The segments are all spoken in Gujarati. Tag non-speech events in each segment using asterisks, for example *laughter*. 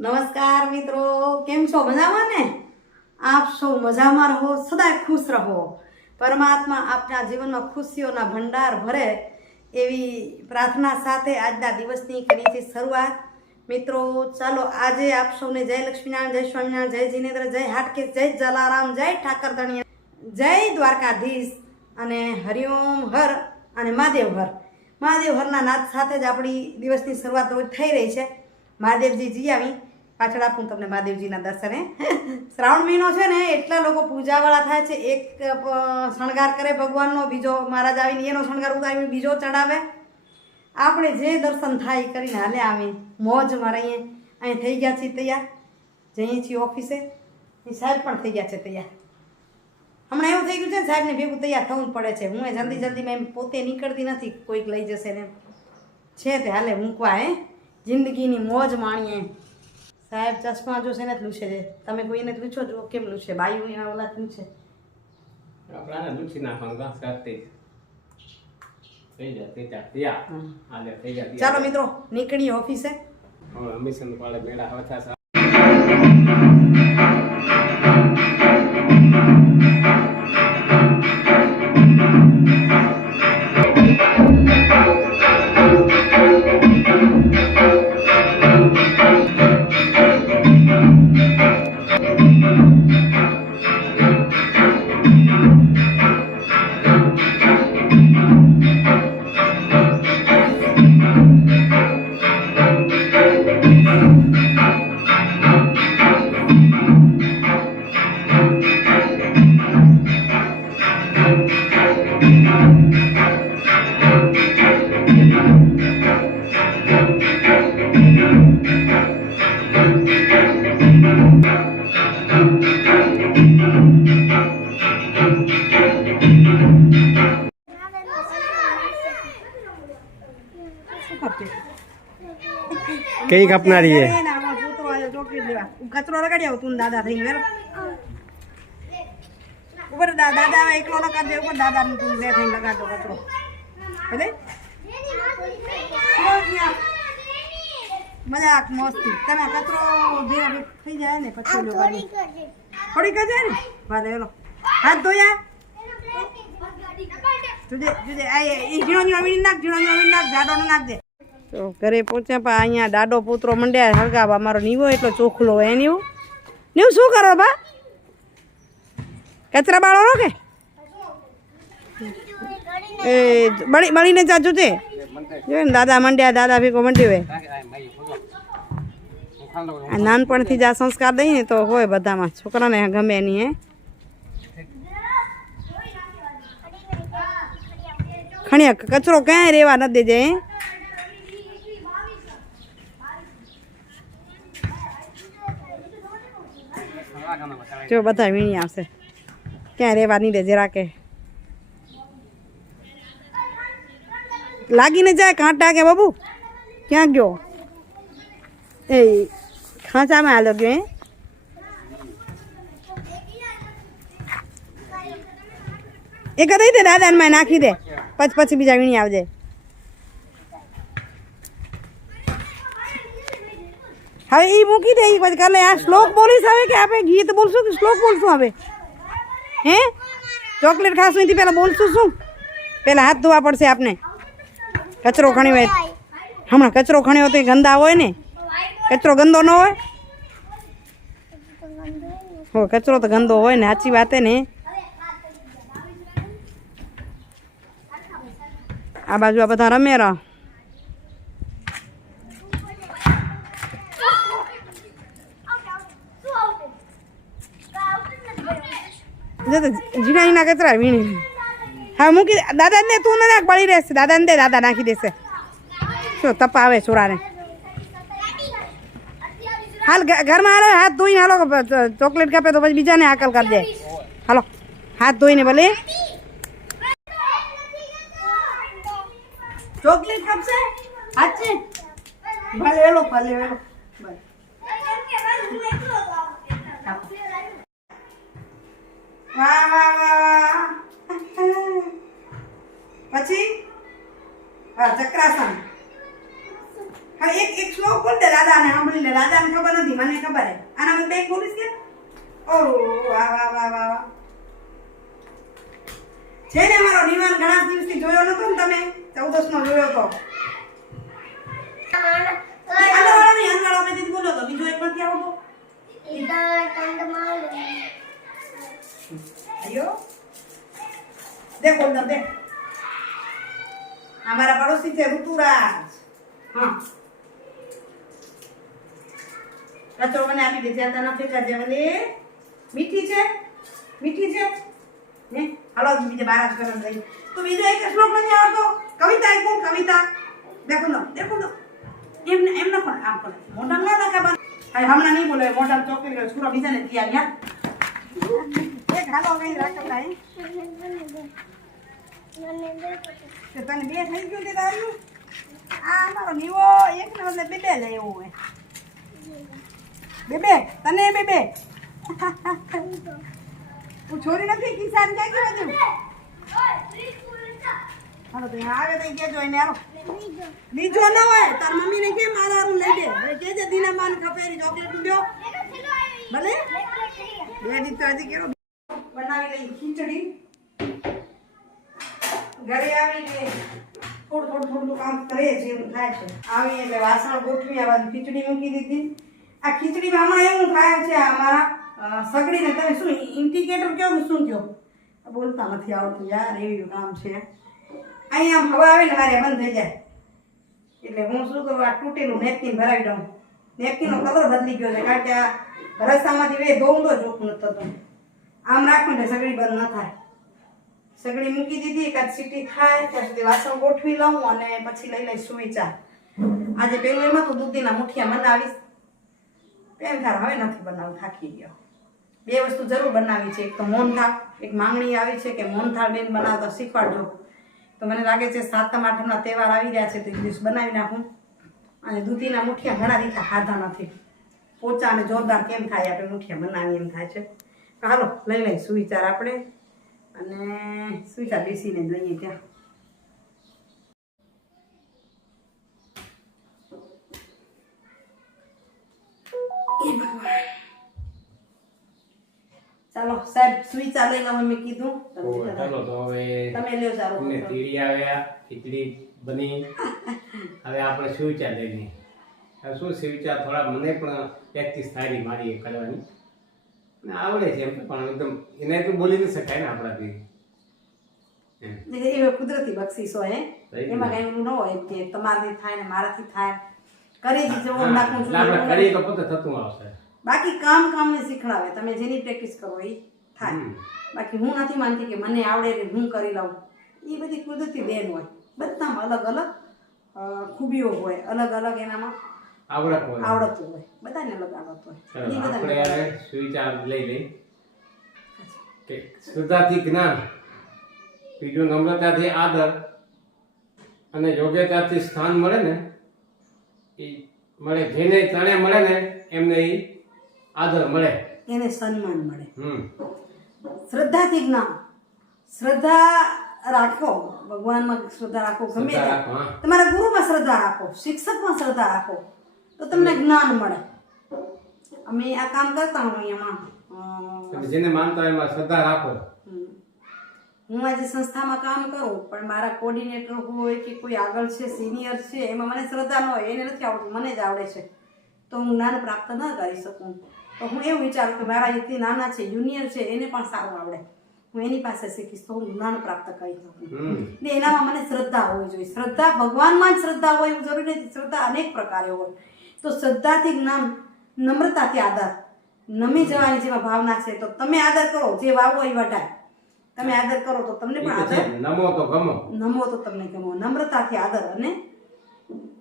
નમસ્કાર મિત્રો, કેમ છો? મજામાં ને? આપ સૌ મજામાં રહો, સદાય ખુશ રહો. પરમાત્મા આપના જીવનમાં ખુશીઓના ભંડાર ભરે એવી પ્રાર્થના સાથે આજના દિવસની કરી છે શરૂઆત. મિત્રો, ચાલો આજે આપ સૌને જય લક્ષ્મીનારાયણ, જય સ્વામિનારાયણ, જય જિનેન્દ્ર, જય હાટકેશ, જય જલારામ, જય ઠાકર જય દ્વારકાધીશ અને હરિઓમ હર અને મહાદેવ હર. મહાદેવ હરના નાદ સાથે જ આપણી દિવસની શરૂઆત થઈ રહી છે. મહાદેવજી જી આવી. પાછળ આપું તમને મહાદેવજીના દર્શને. શ્રાવણ મહિનો છે ને, એટલા લોકો પૂજાવાળા થાય છે. એક શણગાર કરે ભગવાનનો, બીજો મહારાજ આવીને એનો શણગાર ઉતારીને બીજો ચડાવે. આપણે જે દર્શન થાય કરીને હાલે આવી. મારે અહીંયા અહીં થઈ ગયા છીએ તૈયાર. જઈએ છીએ ઓફિસે. એ સાહેબ પણ થઈ ગયા છે તૈયાર. હમણાં એવું થઈ ગયું છે ને, સાહેબને ભેગું તૈયાર થવું પડે છે. હું એ જલ્દી જલ્દીમાં એમ પોતે નીકળતી નથી. કોઈક લઈ જશે ને. છે તે હાલે મૂકવા, હે. જિંદગીની મોજ માણીએ. સાહેબ ચશ્મા જોશે ને લૂછે છે. તમે કોઈને પૂછો છો કેમ લૂછે બાયું એના ઓલા લૂછે આપણાને લૂછી નાખવાનું સાથે ચાલો મિત્રો નીકળી ઓફિસે. હવે મેળા હવે કઈ કાપનારી લેવા. કચરો લગાડી આવું તું દાદા થઈને વેર. ઉપર દાદા એકલો લગાડજે ઉપર દાદા નું તું બે થઈને લગાડજો કચરો. ભલે મજાક મસ્તી. તમે કચરો જે થઈ જાય ને પછી લો થોડીક થોડી ને? વાલે એલો હાથ ધોયા તુજે તુજે આ વીણી નાખ જીણો ઝીણો વીણી નાખ જાડો નાખ દે. તો ઘરે પહોંચ્યા પણ અહીંયા દાડો પુત્રો મંડ્યા હળગાવા મારો નીવો એટલો ચોખલો હોય નીવું નીવું શું કરો બા? કચરા બાળો રો કે એ, બળી બળીને ચાચું છે જોયું ને, દાદા મંડ્યા, દાદા ભેગો મંડ્યું હોય. નાનપણથી જ આ સંસ્કાર દઈએ ને તો હોય બધામાં. છોકરાને ગમે નહીં, હે. ખણિયા, કચરો ક્યાંય રહેવા ન દેજે, હે. જો બધા વીણી આવશે ક્યાં રહેવા નહીં દે જરા કે લાગીને જાય કાંટા કે બાબુ ક્યાં ગયો એ ખાંચામાં હાલો ગયો હે એક દઈ દે દાદાને માં નાખી દે પછી પછી બીજા વીણી આવજે હવે એ મૂકી દે એ પછી કાલે આ શ્લોક બોલીશ હવે કે આપણે ગીત બોલશું કે શ્લોક બોલશું હવે? હે? ચોકલેટ ખાશું એથી પહેલાં બોલશું શું? પહેલાં હાથ ધોવા પડશે આપને. કચરો ખણી હોય હમણાં કચરો ખણ્યો તો એ ગંદા હોય ને. કચરો ગંદો ન હોય? હો, કચરો તો ગંદો હોય ને, સાચી વાત ને. આ બાજુ આ બધા રમે રહો જો તો ઝીણાના કચરા વીણી હા, મૂકી દે. દાદા ને તું ના નાખ બળી રહેશે. દાદા ને દે, દાદા નાખી દેશે. શું તપાવે છોરાને? હાલ ઘ- ઘરમાં હાલો, હાથ ધોઈને હાલો ચોકલેટ કાપે તો પછી બીજાને હાકલ કરી દે. હાલો, હાથ ધોઈને ભલે. ચોકલેટ કાપશે? હાથ છે? ભલે, વેલો ભલે, વેલો. વાહ બીજો એક નથી આવતો આયો. દેખો અંદર દે અમારા પડોશી છે, ઋતુરાજ. હા. કચરો મને આપી દે, જ્યાં તાના ફેંકા છે, મને. મીઠી છે? મીઠી છે? ને? હાલો બીજે બારાસ કરન રહી. તો બીજો એક શ્લોક નથી આવડતો. કવિતા એક કવિતા. દેખો લો દેખો લો એમ એમને પણ આમ કરે. મોઢા ના નાખે હવે હમણાં નહીં બોલે મોઢા ચોકી ગયો છોરા બીજાને ત્યાં ગયા એક હાલો કઈ રાખતા હે તને બે થઈ ગયું તે તારું? આ અમારો નીવો એક ને બદલે બે બે લે એવું હોય. બે બે તને બે બે. હું છોરી નથી? કિસાન ક્યાં ગયો હજુ? હાલો તો આવે તો કેજો એને હાલો બીજો ન હોય, તાર મમ્મીને કેમ મારા હારું લઈ દે કેજે દીના માન ખપેરી ચોકલેટ લ્યો. ભલે? બે દી તો કેવો બનાવી લઈ ખીચડી. ઘરે આવીને થોડું થોડું થોડું કામ કરીએ છીએ એવું થાય છે. આવી એટલે વાસણ ગોઠવી, આ બાજુ ખીચડી મૂકી દીધી. આ ખીચડીમાં આમાં એવું થાય છે અમારા સગડીને તમે શું ઇન્ડિકેટર કેવું શું કહો બોલતા નથી આવડતું યાર, એવું કામ છે. અહીંયા આમ હવા આવે ને મારે બંધ થઈ જાય. એટલે હું શું કરું, આ તૂટેલું નેપકિન ભરાવી દઉં. નેપકિનનો કલર બદલી ગયો છે, કારણ કે આ રસ્તામાંથી વે ધોઉંડો ચોખ્ખું નથી થતું આમ રાખું ને સગડી બંધ ન થાય. સગડી મૂકી દીધી કાં સીટી થાય ત્યાં સુધી વાસણ ગોઠવી લઉં અને પછી લઈ લઈ સુઈ ચા. આજે પેલું એમાં તો દૂધીના મુઠિયા બનાવીશ. એમ થાય હવે નથી બનાવું, થાકી ગયો. બે વસ્તુ જરૂર બનાવી છે, એક તો મોહનથાળ, એક માંગણી આવી છે કે મોહનથાળ બેન બનાવતા શીખવાડજો. તો મને લાગે છે સાતમ, આઠમના તહેવાર આવી રહ્યા છે તો એક દિવસ બનાવી નાખું. અને દૂધીના મુઠિયા ઘણા રીતે હાથા નથી. પોચા અને જોરદાર કેમ થાય આપણે મુઠિયા બનાવી એમ થાય છે. હાલો, લઈ લઈ સુવિચાર આપણે. અને સુવિચાર બેસીને લઈએ ત્યાં. ચાલો સાહેબ સુવિચાર લઈ લો મેં કીધું. ચાલો તો હવે તમે લ્યો સારું ને તીડી આવ્યા ખીચડી બની. હવે આપણે સુવિચાર લેવી હવે શું સુવિચાર થોડા મને પણ પ્રેક્ટિસ થાય મારી એ કરવાની. ને આવડે છે એમ પણ એકદમ એને તો બોલી નહીં શકાય ને આપણાથી. એ કુદરતી બક્ષિસો હે. એમાં કઈ એવું ન હોય કે તમારાથી થાય ને મારાથી થાય. કરી જ જવું નાખું આપણે કરીએ તો પોતે થતું આવશે. બાકી કામ કામને શીખડાવે. તમે જેની પ્રેક્ટિસ કરો એ થાય. બાકી હું નથી માનતી કે મને આવડે ને હું કરી લઉં. એ બધી કુદરતી બેન હોય. બધામાં અલગ અલગ અ, ખૂબીઓ હોય. અલગ અલગ એનામાં આવડત હોય. આવડત હોય. બધાને અલગ આવડત હોય. આપણે સુવિચાર લઈ લઈ કે શ્રદ્ધાથી જ્ઞાન બીજું નમ્રતાથી આદર અને યોગ્યતાથી સ્થાન મળે ને એ મળે જેને ત્રણે મળે ને એમને એ આદર મળે. એને સન્માન મળે. શ્રદ્ધાથી જ્ઞાન શ્રદ્ધા રાખો. ભગવાનમાં શ્રદ્ધા રાખો ગમે. તમારા ગુરુમાં શ્રદ્ધા રાખો. શિક્ષકમાં શ્રદ્ધા રાખો. તો તમને જ્ઞાન મળે. અમે આ કામ કરતા હું અહીંયામાં જેને માનતા એમાં શ્રદ્ધા રાખો. હું આજે સંસ્થામાં કામ કરું પણ મારા કોર્ડિનેટર હોય કે કોઈ આગળ છે સિનિયર છે એમાં મને શ્રદ્ધા ન હોય એને નથી આવડતું મને જ આવડે છે. તો હું જ્ઞાન પ્રાપ્ત ન કરી શકું. તો હું એવું વિચારું કે મારા જેટલી નાના છે જુનિયર છે એને પણ સારું આવડે. હું એની પાસે શીખીશ તો હું જ્ઞાન પ્રાપ્ત કરી શકું. ને એનામાં મને શ્રદ્ધા હોવી જોઈએ. શ્રદ્ધા ભગવાનમાં જ શ્રદ્ધા હોય એવું જરૂરી નથી. શ્રદ્ધા અનેક પ્રકારે હોય. તો શ્રદ્ધાથી જ્ઞાન નમ્રતાથી આદર. નમી જવાની જેમાં ભાવના છે તો તમે આદર કરો. જે વાવો એ વઢાય. તમે આદર કરો તો તમને પણ આદર નમો તો ગમો. નમો તો તમને ગમો. નમ્રતાથી આદર અને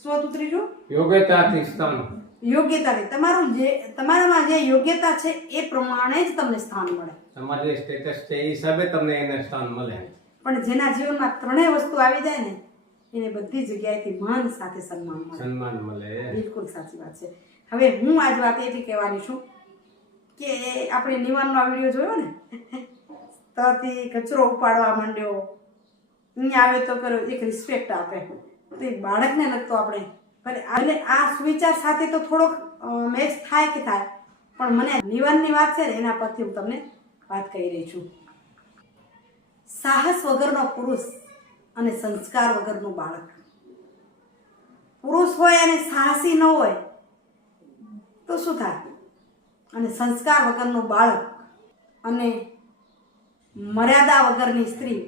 શું હતું ત્રીજું યોગ્યતાથી સ્થાન યોગ્યતાથી તમારું જે તમારામાં જે યોગ્યતા છે એ પ્રમાણે જ તમને સ્થાન મળે. તમારું જે સ્ટેટસ છે એ હિસાબે તમને એને સ્થાન મળે. પણ જેના જીવનમાં ત્રણેય વસ્તુ આવી જાય ને એને બધી જગ્યાએથી માન સાથે સન્માન મળે. સન્માન મળે. બિલકુલ સાચી વાત છે. હવે હું આજ વાત એથી કહેવાની છું કે આપણે નિવાનનો આ વીડિયો જોયો ને *laughs* તથી કચરો ઉપાડવા માંડ્યો અહીંયા આવે તો કર્યો એક રિસ્પેક્ટ આપે. તો એક બાળકને લગતો આપણે એટલે આ સુવિચાર સાથે તો થોડોક મેચ થાય કે થાય. પણ મને નિવાનની વાત છે ને, એના પરથી હું તમને વાત કહી રહી છું. સાહસ વગરનો પુરુષ અને સંસ્કાર વગરનું બાળક. પુરુષ હોય અને સાહસી ન હોય, તો શું થાય? અને સંસ્કાર વગરનું બાળક અને મર્યાદા વગરની સ્ત્રી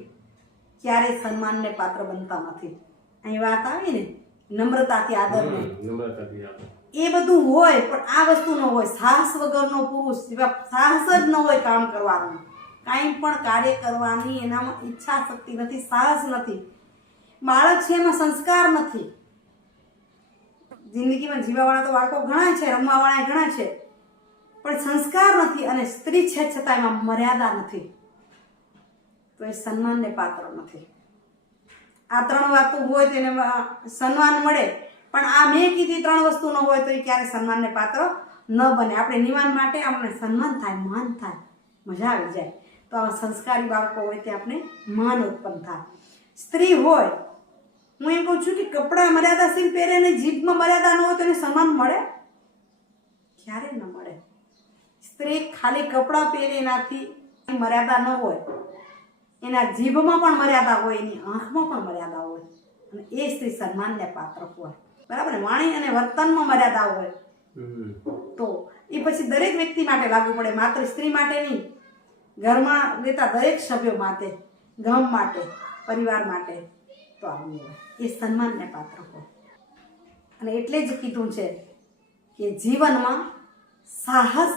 ક્યારેય સન્માનને પાત્ર બનતા નથી. અહીં વાત આવી ને? નમ્રતાથી આદરને નમ્રતાથી એ બધું હોય પણ આ વસ્તુ ન હોય. સાહસ વગરનો પુરુષ સાહસ જ ન હોય કામ કરવાનું. કાંઈ પણ કાર્ય કરવાની એનામાં ઈચ્છા શક્તિ નથી સાહસ નથી. બાળક છે એમાં સંસ્કાર નથી. જિંદગીમાં જીવાવાળા તો બાળકો ઘણા છે રમવાવાળા ઘણા છે. પણ સંસ્કાર નથી અને સ્ત્રી છે છતાં એમાં મર્યાદા નથી. તો એ સન્માનને પાત્ર નથી. આ ત્રણ વાતો હોય તો એને સન્માન મળે. પણ આ મેં કીધી ત્રણ વસ્તુ ન હોય તો એ ક્યારે સન્માનને પાત્ર ન બને. આપણે નિવાન માટે આપણે સન્માન થાય, માન થાય. મજા આવી જાય. તો આવા સંસ્કારી બાળકો હોય તે આપણે માન ઉત્પન્ન થાય. સ્ત્રી હોય, હું એમ કહું છું કે કપડાં મર્યાદાશીલ પહેરે ને જીભમાં મર્યાદા ન હોય તો એને સન્માન મળે? ક્યારે ન મળે? સ્ત્રી ખાલી કપડાં પહેરે એનાથી મર્યાદા ન હોય. એના જીભમાં પણ મર્યાદા હોય એની આંખમાં પણ મર્યાદા હોય. અને એ સ્ત્રી સન્માનને પાત્ર હોય. બરાબર ને? વાણી અને વર્તનમાં મર્યાદા હોય. તો એ પછી દરેક વ્યક્તિ માટે લાગુ પડે. માત્ર સ્ત્રી માટે નહીં. ઘરમાં રહેતા દરેક સભ્યો માટે ગામ માટે પરિવાર માટે તો આવું હોય. એ સન્માનને પાત્ર હોય. અને એટલે જ કીધું છે કે જીવનમાં સાહસ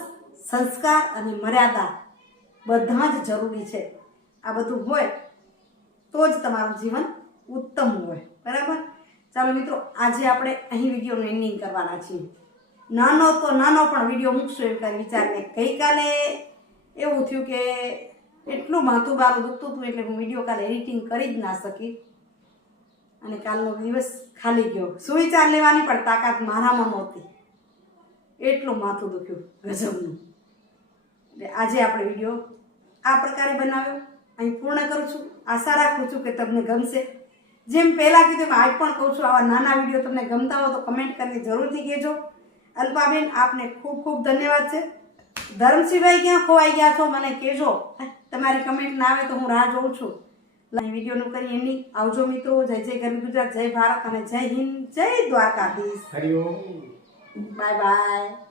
સંસ્કાર અને મર્યાદા બધા જ જરૂરી છે. આ બધું હોય, તો જ તમારું જીવન ઉત્તમ હોય. બરાબર? ચાલો મિત્રો, આજે આપણે અહીં વિડીયોનું એન્ડિંગ કરવાના છીએ. નાનો તો નાનો પણ વીડિયો મૂકશું એવું કરી વિચારને ગઈકાલે એવું થયું કે એટલું માથું બારું દુખતું હતું એટલે હું વીડિયો કાલે એડિટિંગ કરી જ ના શકી. અને કાલનો દિવસ ખાલી ગયો. સુવિચાર લેવાની પણ તાકાત મારામાં નહોતી. એટલું માથું દુખ્યું ગજબનું. એટલે આજે આપણે વીડિયો આ પ્રકારે બનાવ્યો. અહીં પૂર્ણ કરું છું. આશા રાખું છું કે તમને ગમશે. જેમ પહેલાં કીધું આજ પણ કહું છું આવા નાના વીડિયો તમને ગમતા હોય તો કમેન્ટ કરીને જરૂરથી કહેજો. અલ્પાબેન આપને ખૂબ ખૂબ ધન્યવાદ છે. ધર્મ સિવાય ક્યાં ખોવાઈ ગયા છો? મને કહેજો. તમારી કમેન્ટ ના આવે તો હું રાહ જોઉં છું. વિડીયોનું કરી એની. આવજો મિત્રો. જય જય ગરવી ગુજરાત જય ભારત અને જય હિન્દ. જય દ્વારકાધીશ. Hariom bye bye.